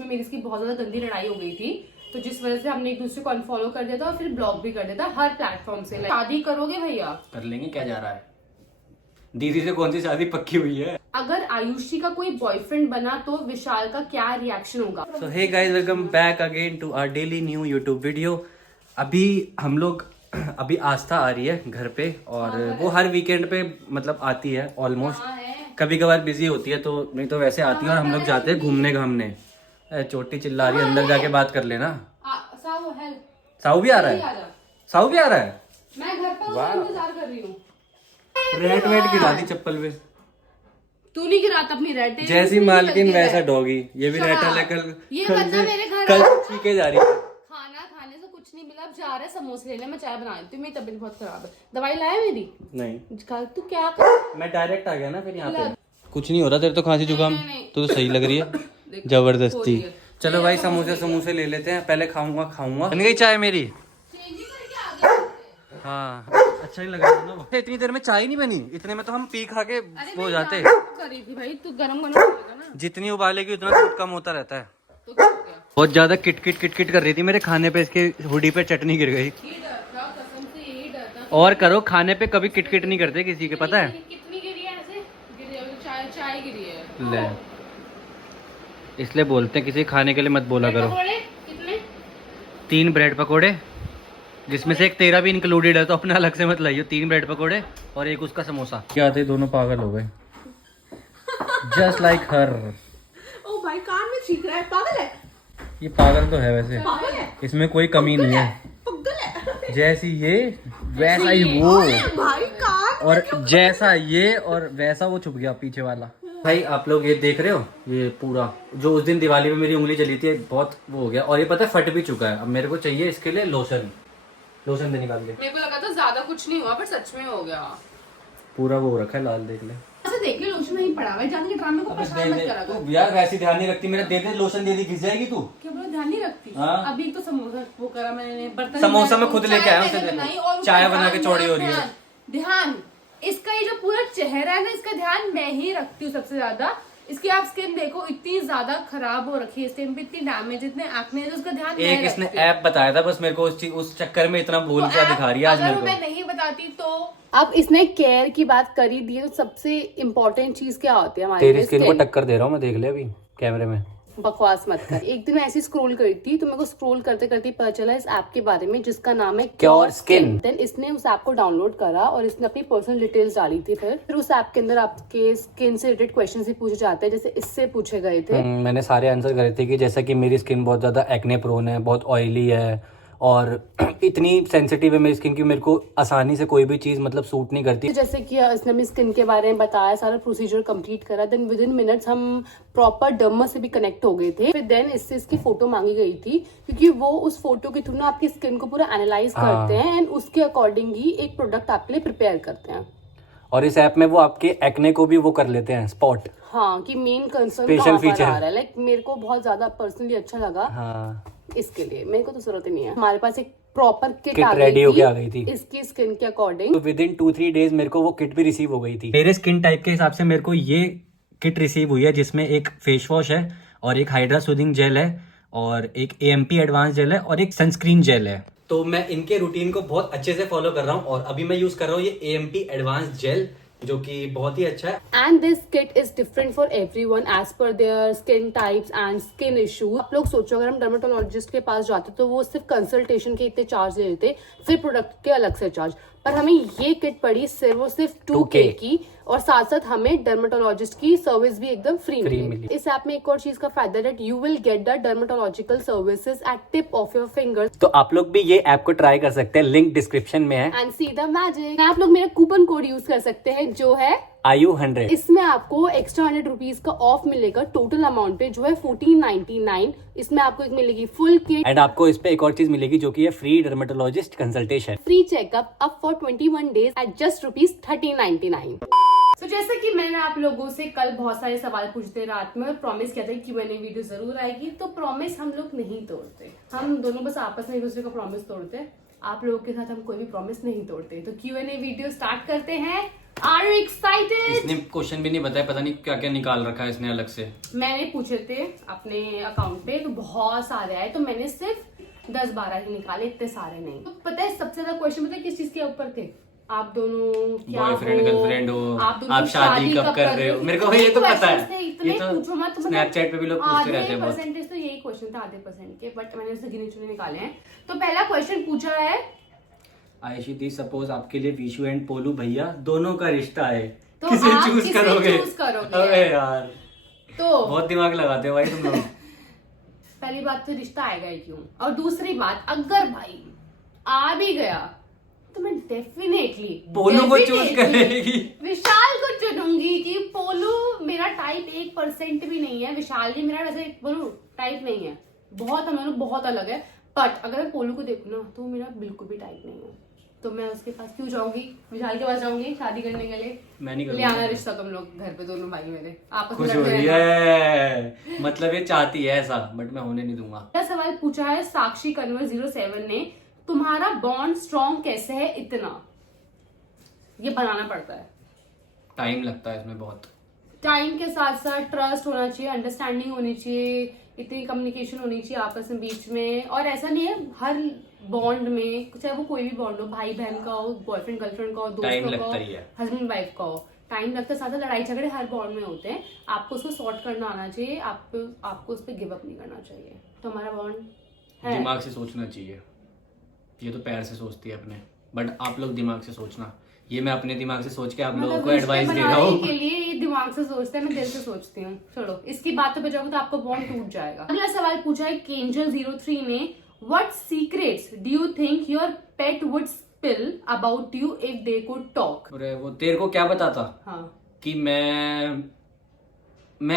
बीच में मेरी इसकी बहुत ज्यादा गंदी लड़ाई हो गई थी, तो जिस वजह से हमने एक दूसरे को अनफॉलो कर दिया था और फिर ब्लॉक भी कर दिया था हर प्लेटफॉर्म से। शादी करोगे भैया? कर लेंगे, क्या जा रहा है, दीदी से कौन सी शादी पक्की हुई है। अगर आयुषी का कोई बॉयफ्रेंड बना तो विशाल का क्या रिएक्शन होगा? So hey guys, welcome back again to our daily new YouTube video. अभी हम लोग अभी आस्था आ रही है घर पे, और वो हर वीकेंड पे मतलब आती है ऑलमोस्ट, कभी कभार बिजी होती है तो, नहीं तो वैसे आती है। और हम लोग जाते हैं घूमने घामने। चोटी चिल्ला रही है, अंदर जाके बात कर लेना। साहू भी आ रहा है? साहू भी आ रहा है? मैं घर पर उसका इंतजार कर रही हूँ। रेट वेट गिरा दी चप्पल पे। तू नहीं गिराता अपनी रेट? जैसी मालकिन वैसा डॉगी। ये भी रेटल है। कल चीखे जा रही है। खाना खाने से कुछ नहीं मिला, अब जा रहे समोसे लेने। मैं चाय बना रही हूँ, मेरी तबीयत बहुत खराब है। दवाई लाया मेरी? नहीं। तू क्या कर? मैं डायरेक्ट आ गया ना फिर यहाँ पे। कुछ नहीं हो रहा तेरे तो, खांसी जुकाम तो सही लग रही है जबरदस्ती। चलो भाई समोसे ले लेते हैं, पहले खाऊंगा। बन गई चाय मेरी? हाँ, अच्छा नहीं लग रहा ना वो। इतनी देर में चाय नहीं बनी, इतने में तो हम पी खा के वो हो जाते। करी थी भाई, तू गरम ना। जितनी उबालेगी उतना दूध कम होता रहता है। तो बहुत ज्यादा किटकिट कर रही थी मेरे खाने पे, इसके हुडी पे चटनी गिर गई। और करो, खाने पे कभी किटकिट नहीं करते किसी के, पता है? कितनी गिरी है ऐसे? चाय गिरी है। ले, इसलिए बोलते हैं किसी खाने के लिए मत बोला करो। कितने? 3 ब्रेड पकोड़े, जिसमें से एक तेरा भी इंक्लूडेड है, तो अपने अलग से मत लाइयो। 3 ब्रेड पकोड़े और एक उसका समोसा। क्या थे, दोनों पागल हो गए। जस्ट लाइक हर। ओ भाई, कान में छींक रहा है, पागल है ये। पागल तो है वैसे, पागल है। इसमें कोई कमी नहीं है। पागल है। जैसी ये वैसा ही वो, भाई कान और जैसा ये और वैसा वो छुप गया पीछे वाला। भाई आप लोग ये देख रहे हो, ये पूरा जो उस दिन दिवाली में मेरी उंगली जली थी, बहुत वो हो गया। और ये पता है फट भी चुका है। अब मेरे को चाहिए इसके लिए लोशन दे निकाल के। मेरे को लगा था ज्यादा कुछ नहीं हुआ, पर सच में हो गया। पूरा वो रखा है लाल, देख ले। अच्छा देख ले, लोशन नहीं पड़ा हुआ है, जाने के ड्रामे को परेशान मत करा कर। यार वैसे ध्यान नहीं रखती मेरा। दे दे लोशन, दे दी, घिस जाएगी तू। क्या बोला, ध्यान नहीं रखती? हाँ। अभी तो समोसा वो करा मैंने, बर्तन समोसा मैं खुद लेके आया हूँ, चाय बना के चौड़ी हो रही है। ध्यान, इसका ये जो पूरा चेहरा है ना, इसका ध्यान मैं ही रखती हूँ सबसे ज्यादा। इसकी आप स्किन देखो, इतनी ज्यादा खराब हो रखी है, स्किन पे इतनी डैमेज, इतने एक्ने है, उसका ध्यान एक इसने ऐप बताया था बस मेरे को, उस चक्कर में इतना भूल क्या दिखा रही है आज मेरे को। मैं नहीं बताती तो। अब इसने केयर की बात करी दी, तो सबसे इम्पोर्टेंट चीज क्या होती है हमारे? तेरी स्किन को टक्कर दे रहा हूँ मैं, देख ले अभी कैमरे में। बकवास मत कर। एक दिन मैं ऐसी स्क्रॉल करी थी, तो मेरे को स्क्रॉल करते करते पता चला इस ऐप के बारे में, जिसका नाम है क्योर स्किन। देन इसने उस ऐप को डाउनलोड करा और इसने अपनी पर्सनल डिटेल्स डाली थी। फिर उस ऐप के अंदर आपके स्किन से रिलेटेड क्वेश्चन ही पूछे जाते हैं, जैसे इससे पूछे गए थे। मैंने सारे आंसर करे थे कि जैसा कि मेरी स्किन बहुत ज्यादा एक्ने प्रोन है, बहुत ऑयली है, और इतनी सेंसिटिव है मेरी स्किन की, मेरे को आसानी से कोई भी चीज मतलब सूट नहीं करती। जैसे कि इसने अपनी स्किन के बारे में बताया, सारा प्रोसीजर कंप्लीट करा, देन विद इन मिनट्स हम प्रॉपर डर्मा से भी कनेक्ट हो गए थे। फिर देन इससे इसकी फोटो मांगी गई थी, क्योंकि वो उस फोटो के थ्रू ना आपकी स्किन को पूरा एनालाइज करते हैं एंड उसके अकॉर्डिंग ही एक प्रोडक्ट आपके लिए प्रिपेयर करते हैं। और इस ऐप में वो आपके एक्ने को भी वो कर लेते हैं स्पॉट। हाँ, कि मेन कंसर्न स्पेशल फीचर आ रहा है। लाइक मेरे को बहुत ज्यादा पर्सनली अच्छा लगा। हाँ, इसके लिए मेरे को तो जरूरत ही नहीं है। हमारे पास एक प्रॉपर किट रेडी होके आ गई थी इसकी स्किन के अकॉर्डिंग। तो विद इन 2-3 डेज मेरे को वो किट भी रिसीव हो गई थी। मेरे स्किन टाइप के हिसाब से मेरे को ये किट रिसीव हुई है, जिसमें एक फेस वॉश है और एक हाइड्रा सूदिंग जेल है और एक AMP एडवांस जेल है और एक सनस्क्रीन जेल है। तो मैं इनके रूटीन को बहुत अच्छे से फॉलो कर रहा हूँ, और अभी मैं यूज कर रहा हूँ ये AMP एडवांस जेल, जो कि बहुत ही अच्छा है। And this kit is different for everyone as per their skin types and skin issues. आप लोग सोचो, अगर हम डर्मेटोलॉजिस्ट के पास जाते तो वो सिर्फ कंसल्टेशन के इतने चार्ज ले लेते, फिर प्रोडक्ट के अलग से चार्ज। पर हमें ये किट पड़ी सिर्फ 2K की, और साथ साथ हमें डर्मेटोलॉजिस्ट की सर्विस भी एकदम फ्री मिली। इस ऐप में एक और चीज का फायदा है, you will get the dermatological services at tip of your fingers. तो आप लोग भी ये ऐप को ट्राई कर सकते हैं, लिंक डिस्क्रिप्शन में है। एंड सी द मैजिक, आप लोग मेरा कूपन कोड यूज कर सकते हैं, जो है IU100। इसमें आपको एक्स्ट्रा 100 रुपीज का ऑफ मिलेगा टोटल अमाउंट पे, जो है 1499। इसमें आपको एक मिलेगी फुल किट, एंड आपको इस पे एक और चीज मिलेगी, जो कि है free dermatologist consultation, free checkup up for 21 days at just ₹1399। तो जैसे कि मैंने आप लोगों से कल बहुत सारे सवाल पूछते रात में और प्रॉमिस किया था कि Q&A वीडियो जरूर आएगी, तो प्रॉमिस हम लोग नहीं तोड़ते। हम दोनों बस आपस में एक दूसरे का प्रॉमिस तोड़ते हैं। आप लोगों के साथ हम कोई भी प्रॉमिस नहीं तोड़ते। तो Q&A वीडियो स्टार्ट करते हैं। Are you excited? इसने क्वेश्चन भी नहीं बताया, पता नहीं क्या क्या निकाल रखा है इसने अलग से। मैंने पूछे थे अपने अकाउंट पे, तो बहुत सारे आए, तो मैंने सिर्फ 10-12 ही निकाले, इतने सारे नहीं। तो पता है सबसे ज्यादा क्वेश्चन पता है किस चीज के ऊपर थे? आप दोनों क्या बॉयफ्रेंड गर्लफ्रेंड हो, दोनों आप शादी कब कर रहे हो, मेरे को ये तो पता है, इतने ये तो पूछो मत। स्नैपचैट पे भी लोग पूछते रहते हैं बहुत। परसेंटेज तो यही क्वेश्चन था, आधे परसेंट के, बट मैंने उससे गिने चुने निकाले हैं। तो पहला क्वेश्चन पूछा है आयशी दी, सपोज आपके लिए विशु एंड पोलू भैया दोनों का रिश्ता है, तो किसे आप चूज किसे करोगे? choose करोगे? अबे यार तो बहुत दिमाग लगाते हो भाई तुम लोग। पहली बात तो रिश्ता आएगा ही क्यों, और दूसरी बात अगर भाई आ भी गया तो मैं डेफिनेटली पोलू को चूज करेगी। विशाल को चुनूंगी कि पोलू मेरा टाइप 1% भी नहीं है, विशाल जी मेरा वैसे बोलू टाइप नहीं है, बहुत हम लोग बहुत अलग है। बट अगर मैं पोलू को देखूं ना तो मेरा बिल्कुल भी टाइप नहीं है, तो मैं उसके पास क्यों जाऊंगी? विशाल के पास जाऊंगी शादी करने के लिए। मैं नहीं ले आना करूंगा। रिश्ता तुम लोग घर पे, दोनों भाई मेरे आपस में खुश हो लड़ते रही रहना। है, मतलब ये चाहती है ऐसा, बट मैं होने नहीं दूंगा। पहला सवाल पूछा है साक्षी कन्वर 07 ने, तुम्हारा बॉन्ड स्ट्रॉन्ग कैसे है इतना? ये बनाना पड़ता है, टाइम लगता है इसमें बहुत। टाइम के साथ साथ ट्रस्ट होना चाहिए, अंडरस्टैंडिंग होनी चाहिए, इतनी कम्युनिकेशन होनी चाहिए आपस में बीच में। और ऐसा नहीं है हर बॉन्ड में, चाहे वो कोई भी बॉन्ड हो, भाई बहन का हो, बॉयफ्रेंड गर्लफ्रेंड का हो, टाइम दोस्तों का लगता हो, ही है। हस्बैंड वाइफ का हो, टाइम लगता है। साथ साथ लड़ाई झगड़े हर बॉन्ड में होते हैं, आपको उसको सॉर्ट करना आना चाहिए, आपको उस पर गिव अप नहीं करना चाहिए। तो हमारा बॉन्ड है। दिमाग से सोचना चाहिए, ये तो पैर से सोचती है अपने, बट आप लोग दिमाग से सोचना। ये मैं अपने दिमाग से सोच के आप लोगों को एडवाइस दे रहा हूँ। के लिए ये दिमाग से सोचते हैं, मैं दिल से सोचती हूँ। चलो इसकी बातों पे जाऊंगा तो आपको बॉन्ड टूट जाएगा। अगला सवाल पूछा है केंजल 03 ने, what secrets do you think your pet would spill about you if they could talk? अरे वो तेरे को क्या बताता हाँ कि मैं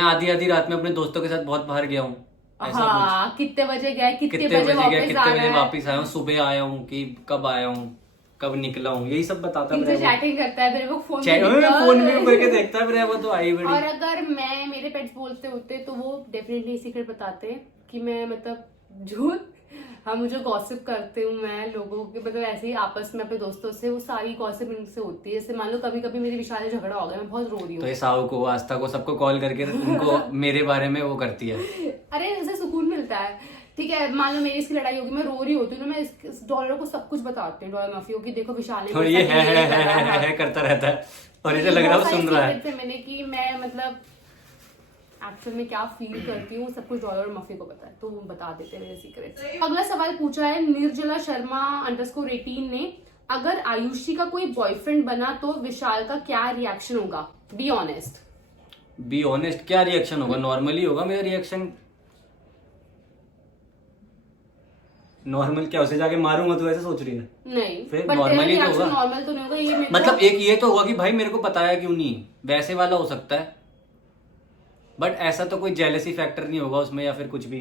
आधी आधी रात में अपने दोस्तों के साथ बहुत बाहर गया हूँ, ऐसा हाँ, कितने बजे गए, कितने बजे गया, वापस कितने आना बजे है, वापस आया हूँ, सुबह आया हूँ कि कब आया हूँ, कब निकला हूँ, यही सब बताता इनसे है। चैटिंग करता है, मेरे को फोन फोन में करके देखता है, फिर वो तो आई बड़ी। और अगर मैं मेरे पेट्स बोलते होते तो वो डेफिनेटली सीक्रेट बताते कि मैं मतलब जो हम जो गॉसिप करते हूँ मैं लोगों के, मतलब ऐसे ही आपस में अपने दोस्तों से, वो सारी गॉसिप इनसे होती है। जैसे मान लो कभी कभी मेरी विशाल से झगड़ा हो गया, मैं बहुत रो रही तो हूँ, ये साहू को, आस्था को, सबको कॉल करके उनको मेरे बारे में वो करती है। अरे ऐसे सुकून मिलता है। ठीक है, मान लो मेरी इसकी लड़ाई होगी, मैं रो रही होती हूँ ना, मैं इस डॉलर को सब कुछ बताती हूँ, डॉलर माफिया की देखो विशाल ने और ये है करता रहता है, और इसे लग रहा है वो सुन रहा है। मैंने कि मैं मतलब एक्चुअल में क्या फील करती हूँ सब कुछ डॉलर और मफी को पता है, तो वो बता देते हैं मेरे सीक्रेट्स। अगला सवाल पूछा है निर्जला शर्मा _18 ने, अगर आयुषी का कोई बॉयफ्रेंड बना तो विशाल का क्या रिएक्शन होगा? Be honest. बी ऑनेस्ट, क्या रिएक्शन होगा? नॉर्मली होगा मेरा रिएक्शन। नॉर्मल क्या, उसे जाके मारूंगा तो ऐसे सोच रही है? नहीं, फिर but नॉर्मली तेरा तो होगा। reaction नॉर्मल तो नहीं होगा, ये मेरे मतलब को- एक ये तो होगा कि भाई मेरे को बताया क्यों नहीं, वैसे वाला हो सकता है, बट ऐसा तो कोई जेलसी फैक्टर नहीं होगा उसमें या फिर कुछ भी।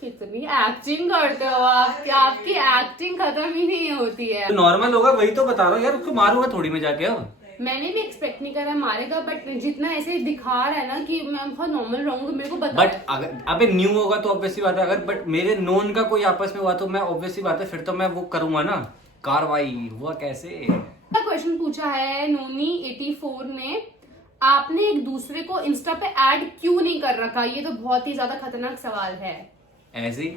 कितनी एक्टिंग करते हो आप, आपकी एक्टिंग खत्म ही नहीं होती है। तो नॉर्मल होगा, वही तो बता रहा हूँ यार, उसको मारूंगा थोड़ी में जाके। अब मैंने भी एक्सपेक्ट नहीं करा मारेगा, बट जितना ऐसे दिखा रहा है ना कि मैं बहुत नॉर्मल रहूंगा, मेरे को बता। बट अगर अबे न्यू होगा तो ऑब्वियसली बात है, अगर बट मेरे नोन का कोई आपस में हुआ तो मैं ऑब्वियसली बात है फिर तो मैं वो करूंगा ना, कार्रवाई। हुआ कैसे? क्वेश्चन पूछा है नोनी 84 ने, आपने एक दूसरे को इंस्टा पे ऐड क्यों नहीं कर रखा? ये तो बहुत ही ज्यादा खतरनाक सवाल है। ऐसे ही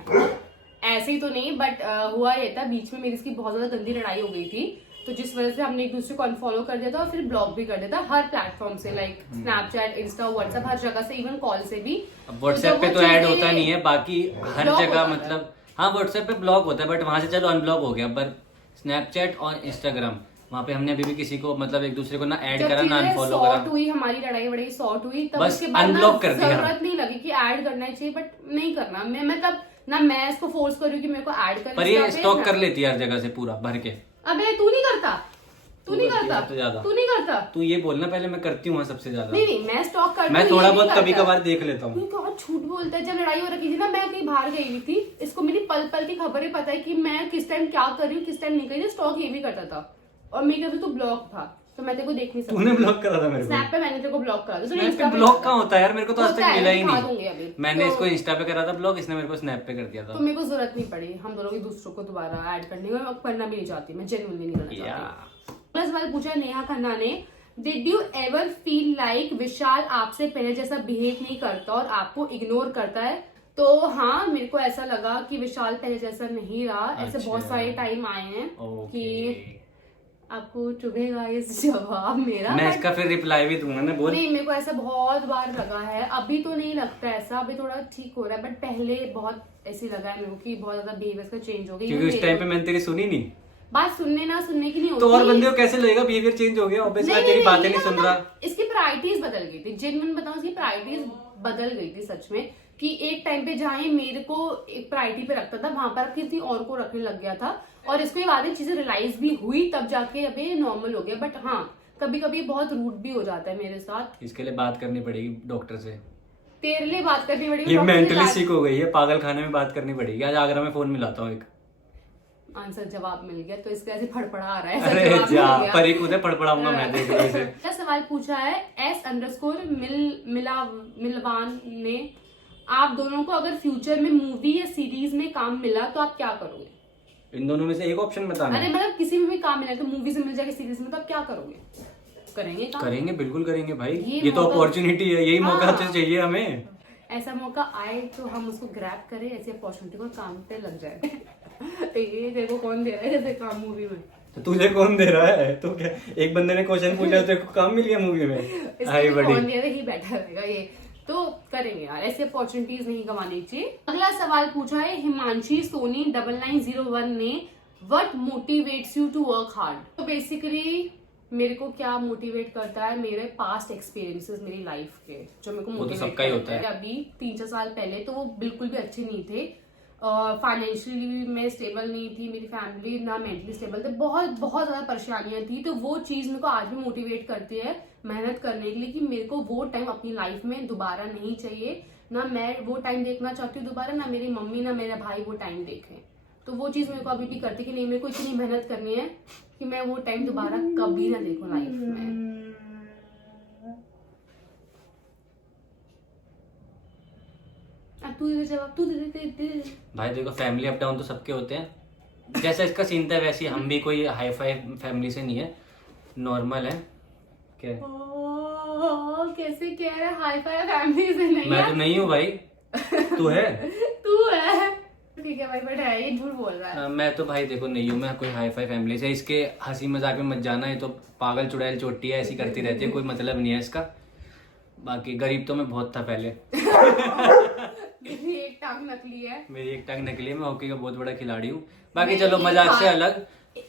ऐसे ही तो नहीं, बट हुआ ये था बीच में मेरी इसकी बहुत ज्यादा गंदी लड़ाई हो गई थी, तो जिस वजह से हमने एक दूसरे को अनफॉलो कर दिया था और फिर ब्लॉक भी कर दिया था हर प्लेटफॉर्म से, लाइक स्नैपचैट, इंस्टा, व्हाट्सएप, हर जगह से, इवन कॉल से भी। व्हाट्सएप पे वो तो ऐड चीजें- होता नहीं है, बाकी हर ब्लॉक जगह होता मतलब हाँ व्हाट्सएप पे ब्लॉक होता है, बट वहां से चलो अनब्लॉक हो गया। पर स्नैपचैट और इंस्टाग्राम, वहां पे हमने अभी भी किसी को मतलब एक दूसरे को ना ऐड जब करा ना चीजें अनफॉलो सॉर्ट करा। हुई, हमारी लड़ाई वड़ाई सॉर्ट हुई, तब बस उसके बाद ना unblock कर दिया। जरूरत नहीं लगी कि ऐड करना चाहिए, बट नहीं करना। मैं मतलब ना मैं इसको फोर्स कर रही हूँ कि मेरे को ऐड कर, पर ये स्टॉक कर लेती है हर जगह से पूरा भर के। अबे तू नहीं करता, तू नहीं करता, तो ज्यादा तू नहीं करता। तू ये बोलना पहले, मैं करती हूँ सबसे ज्यादा। नहीं नहीं, मैं स्टॉक करता मैं हूँ, थोड़ा ये नहीं बहुत कभी करता। कभार देख लेता हूँ। ये क्या झूठ बोलता है। जब लड़ाई हो रखी थी ना, मैं कहीं बाहर गई हुई थी, इसको मेरी पल पल की खबरें पता है कि मैं किस टाइम क्या कर रही हूँ, किस टाइम नहीं कर रही हूँ। स्टॉक ये भी करता था, और मेरे तरफ से तो ब्लॉक था, तो मैं तेरे को देख नहीं सकती। तूने ब्लॉक करा था मेरे को? स्नैप पे मैंने तेरे को ब्लॉक करा था, स्नैप पे ब्लॉक कहाँ होता है यार? मेरे को तो आज होता तक है, मिला ही दिखा दूंगी अभी। नहीं। मैंने तो- इसको इंस्टा पे करा था ब्लॉक, इसने मेरे को स्नैप पे कर दिया था। तो मेरे को जरूरत नहीं पड़ी हम दोनों की दूसरों को दोबारा ऐड करने की, मैं करना भी नहीं चाहती, मैं जेन्युइनली नहीं करना चाहती। अगला सवाल पूछा है नेहा खन्ना ने, did you ever feel like Vishal आपसे पहले जैसा बिहेव नहीं करता और आपको इग्नोर करता है? तो हाँ, मेरे को ऐसा लगा कि विशाल पहले जैसा नहीं रहा। ऐसे बहुत सारे टाइम आए हैं कि आपको चुभेगा इस जवाब मेरा, मैं इसका फिर रिप्लाई भी दूंगा ना, बोल। नहीं, मेरे को ऐसा बहुत बार लगा है। अभी तो नहीं लगता ऐसा, अभी थोड़ा ठीक हो रहा है, बट पहले बहुत ऐसे लगा है मेरे को कि बहुत ज्यादा बिहेवियर का चेंज हो गया। क्योंकि उस टाइम पे मैंने तेरी सुनी नहीं। बात सुनने ना सुनने की नहीं होती तो और बंदे को कैसे लगेगा बिहेवियर चेंज हो गया? ऑब्वियसली तेरी बातें नहीं सुन रहा। इसकी प्रायोरिटीज बदल गई थी, जेन्युइन बताऊं, इसकी प्रायोरिटीज बदल गई थी सच में। कि एक टाइम पे जहाँ ये मेरे को एक प्रायोरिटी पे रखता था, वहां पर किसी और को रखने लग गया था, और इसके बाद ये चीजें रियलाइज भी हुई, तब जाके अभी नॉर्मल हो गया। बट हाँ, कभी कभी बहुत रूड भी हो जाता है मेरे साथ। इसके लिए बात करनी पड़ेगी डॉक्टर से। तेरे लिए बात करनी पड़ेगी। ये मेंटली सिक हो गई है, पागल खाने में बात करनी पड़ेगी। आज आगरा में फोन मिलाता हूँ एक। आंसर जवाब मिल गया, तो इसका ऐसे फड़फड़ा आ रहा है। अरे जा, पर एक उधर फड़फड़ाऊंगा मैं, देख लो इसे। क्या सवाल पूछा है मिलवान ने, आप दोनों को अगर फ्यूचर में मूवी या सीरीज में काम मिला तो आप क्या करोगे? इन दोनों में से एक ऑप्शन बताना। अरे मतलब किसी में भी काम मिला, तो मूवी से मिल जाएगा, सीरीज में, तो आप क्या करोगे? करेंगे काम? करेंगे, बिल्कुल करेंगे भाई। ये तो अपॉर्चुनिटी है, यही मौका तो चाहिए हमें। ऐसा मौका आए तो हम उसको ग्रैब करें, ऐसी अपॉर्चुनिटी को काम पे लग जाए। ये देखो कौन दे रहा है जैसे काम मूवी में। तो तुझे कौन दे रहा है? तो क्या एक बंदे ने क्वेश्चन पूछा, तेरे को काम मिल गया मूवी में? आई बड़ी कौन दे रहा है, ही बैठा रहेगा ये। तो करेंगे यार, ऐसी अपॉर्चुनिटीज नहीं गंवानी चाहिए। अगला सवाल पूछा है हिमांशी सोनी 9901 ने, what motivates you to work hard? तो बेसिकली मेरे को क्या मोटिवेट करता है, मेरे पास्ट एक्सपीरियंसेस मेरी लाइफ के, जो मेरे को मोटिवेट सबका ही होता है। अभी 3-4 साल पहले तो वो बिल्कुल भी अच्छे नहीं थे। फाइनेंशियली भी मैं स्टेबल नहीं थी, मेरी फैमिली ना मेंटली स्टेबल थे, बहुत बहुत ज्यादा परेशानियां थी। तो वो चीज मेरे को आज भी मोटिवेट करती है मेहनत करने के लिए, कि मेरे को वो टाइम अपनी लाइफ में दोबारा नहीं चाहिए। ना मैं वो टाइम देखना चाहती हूँ दोबारा, ना मेरी मम्मी ना मेरा भाई वो टाइम देखें। तो वो चीज मेरे को अभी भी करती है कि नहीं, मेरे को इतनी मेहनत करनी है कि मैं वो टाइम दोबारा कभी ना देखूं लाइफ में। तू दे जवाब, तू दे। भाई देखो, फैमिली अप डाउन तो सबके होते हैं। जैसा इसका सीन था वैसे हम भी कोई हाई फाई फैमिली से नहीं है, नॉर्मल है। क्या कैसे कह रहा है हाई फाई फैमिली से नहीं? मैं तो नहीं हूँ भाई, तू है। तू है, ठीक है भाई, बट है ये झूठ बोल रहा है। मैं तो भाई देखो नहीं हूँ, मैं कोई हाई फाई फैमिली से। इसके हंसी मजाक में मत जाना, है तो पागल चुड़ैल चोटी है, ऐसी करती रहती है, कोई मतलब नहीं है इसका। बाकी गरीब तो मैं बहुत था पहले। मेरी एक टांग नकली है। मेरी एक टांग नकली है, मैं हॉकी का बहुत बड़ा खिलाड़ी हूँ। बाकी चलो मजाक से अलग,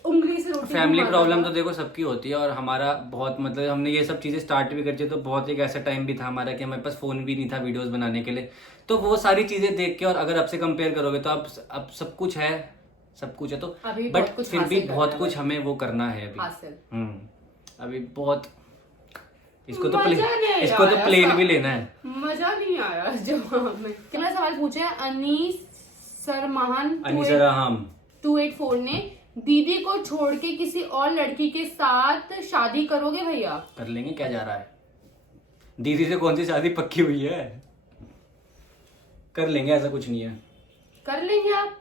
उंगली से रोटी फैमिली प्रॉब्लम तो देखो सबकी होती है। और हमारा बहुत मतलब हमने ये सब चीजें स्टार्ट भी करी थी, तो बहुत एक ऐसा टाइम भी था हमारा कि हमारे पास फोन भी नहीं था वीडियोस बनाने के लिए। तो वो सारी चीजें देख के, और अगर आपसे कंपेयर करोगे तो अब सब कुछ है, सब कुछ है तो, बट फिर भी बहुत कुछ हमें वो करना है अभी। अभी बहुत इसको तो प्लेन भी लेना है। मजा नहीं आया जवाब में। अगला सवाल पूछे अनीसरमान 284 ने, दीदी को छोड़ के किसी और लड़की के साथ शादी करोगे भैया? कर लेंगे, क्या जा रहा है? दीदी से कौन सी शादी पक्की हुई है? कर लेंगे, ऐसा कुछ नहीं है। कर लेंगे आप,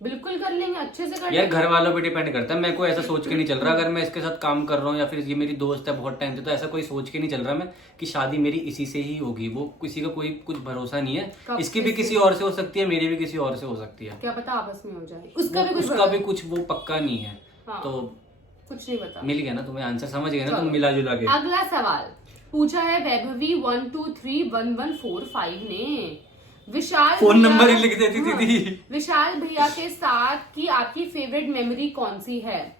बिल्कुल कर लेंगे, अच्छे से कर यार घर वालों पे डिपेंड करता है। मैं कोई ऐसा सोच के नहीं चल रहा, अगर मैं इसके साथ काम कर रहा हूँ या फिर ये मेरी दोस्त है बहुत टाइम से, तो ऐसा कोई सोच के नहीं चल रहा मैं कि शादी मेरी इसी से ही होगी। वो किसी का कोई कुछ भरोसा नहीं है। इसकी भी किसी और से हो सकती है, मेरी भी किसी और से हो सकती है, क्या पता आपस में हो जाए। उसका भी कुछ वो पक्का नहीं है। तो कुछ नहीं पता। मिल गया ना तुम्हें आंसर, समझ गए ना तुम मिला जुला के। अगला सवाल पूछा है वैभवी 1231145 ने, विशाल फोन नंबर ही लिख देती दीदी। विशाल भैया के साथ की आपकी फेवरेट मेमोरी कौन सी है?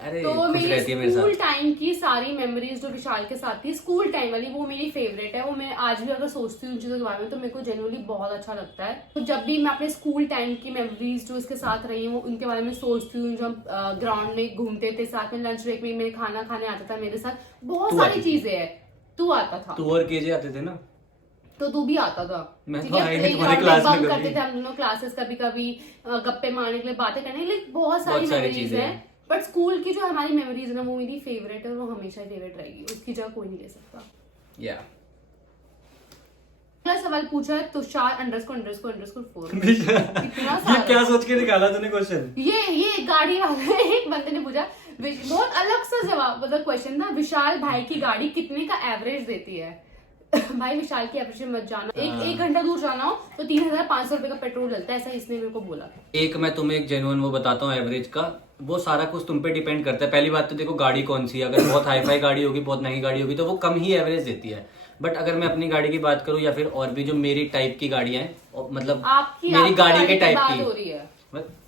अरे तो मेरी स्कूल टाइम की सारी मेमोरीज जो विशाल के साथ थी, स्कूल टाइम वाली, वो मेरी फेवरेट है। वो मैं आज भी अगर सोचती हूँ उन चीजों के बारे में तो मेरे को जेन्युइनली बहुत अच्छा लगता है। तो जब भी मैं अपने स्कूल टाइम की मेमोरीज जो इसके साथ रही हूँ उनके बारे में सोचती हूँ, जो हम ग्राउंड में घूमते थे साथ में, लंच ब्रेक में मेरे खाना खाने आता था मेरे साथ, बहुत सारी चीजें है। तू आता था, तू और केजे आते थे ना, तो तू भी आता था। मैं तो तुम्हारी क्लास में करते थे हम दोनों क्लासेस, कभी कभी गप्पे मारने के लिए, बातें करने के लिए, बहुत सारी मेमोरीज है। बट स्कूल की जो हमारी मेमोरीज है ना, वो मेरी फेवरेट है, वो हमेशा फेवरेट रहेगी, उसकी जगह कोई नहीं ले सकता। अगला सवाल पूछा है तुषार __4 ये क्या सोच के निकाला तूने क्वेश्चन? ये गाड़ी वाले एक बंदे ने पूछा, बहुत अलग सा जवाब मतलब क्वेश्चन था। विशाल भाई की गाड़ी कितने का एवरेज देती है? भाई विशाल की एवरेज में मत जाना, एक घंटा दूर जाना हो तो 3,500 रुपए का पेट्रोल डलता है, ऐसा इसने मेरे को बोला। एक मैं तुम्हें एक जेन्युइन वो बताता हूँ एवरेज का, वो सारा कुछ तुम पे डिपेंड करता है। पहली बात तो देखो गाड़ी कौन सी है, अगर बहुत हाई फाई गाड़ी होगी, बहुत महंगी गाड़ी होगी तो वो कम ही एवरेज देती है। बट अगर मैं अपनी गाड़ी की बात करूँ या फिर और भी जो मेरी टाइप की गाड़ियां हैं, मतलब मेरी गाड़ी के टाइप हो रही है,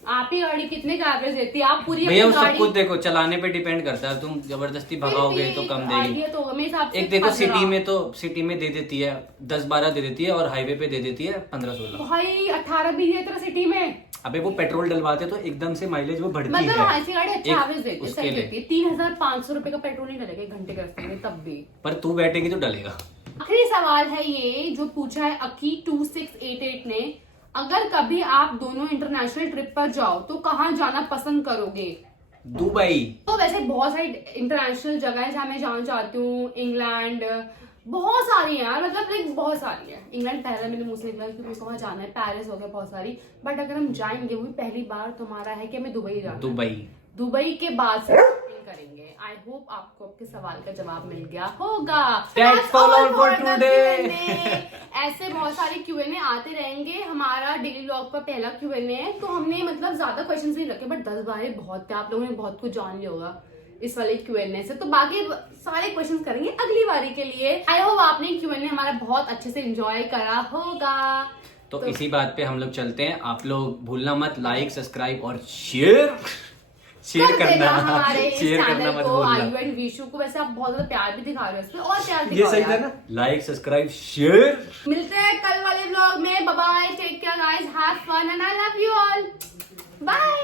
आप ही गाड़ी कितने का एवरेज देती है? आप पूरी भैया अपनी वो सब गाड़ी कुछ देखो चलाने पे डिपेंड करता है, तुम जबरदस्ती भगाओगे तो कम देगी। आइडिया तो होगा मेरे हिसाब से एक देखो 15। सिटी में दे देती है 10-12 दे देती है और हाईवे पे दे देती है 15-16। भाई 18-20 है तेरा सिटी में। अबे वो पेट्रोल डलवाते तो एकदम से माइलेज वो बढ़ती मतलब है। ऐसी गाड़ी अच्छा एवरेज देती है, उसके सही लिए। देती है। 3,500 रुपए का पेट्रोल नहीं डलेगा 1 घंटे के रास्ते में तब भी। पर तू बैठेगी तो डलेगा। आखिरी सवाल है ये जो पूछा है अकी 2688 ने, अगर कभी आप दोनों इंटरनेशनल ट्रिप पर जाओ तो कहाँ जाना पसंद करोगे? दुबई। तो वैसे बहुत सारी इंटरनेशनल जगह है जहाँ मैं जाना चाहती हूँ। इंग्लैंड, बहुत सारी है यार, मतलब लाइक बहुत सारी है। इंग्लैंड पहले मेरे मुंह से निकला क्योंकि मुझे वहाँ जाना है। पेरिस हो गया, बहुत सारी। बट अगर हम जाएंगे, वो भी पहली बार तुम्हारा है कि हमें दुबई जाना है। दुबई के बाद से shopping करेंगे। आई होप आपको आपके सवाल का जवाब मिल गया होगा। That's all for today. ऐसे बहुत सारे Q&A आते रहेंगे। हमारा डेली व्लॉग का पहला Q&A है, तो हमने मतलब ज्यादा क्वेश्चंस नहीं रखे, बट 10-12 बहुत थे। आप लोगों ने बहुत कुछ जान लिया होगा इस वाले Q&A से, तो बाकी सारे क्वेश्चंस करेंगे अगली बारी के लिए। आई होप आपने Q&A हमारा बहुत अच्छे से एंजॉय करा होगा। तो इसी बात पे हम लोग चलते हैं। आप लोग भूलना मत लाइक, सब्सक्राइब और शेयर करना, हमारे शेयर करना मत भूलना। आयु एंड विशु को वैसे आप बहुत ज्यादा प्यार भी दिखा रहे हो इसमें, और प्यार ये दिखाओ सही यार। था ना, लाइक सब्सक्राइब शेयर। मिलते हैं कल वाले व्लॉग में। Bye bye, take care guys, have fun and I love you all, bye.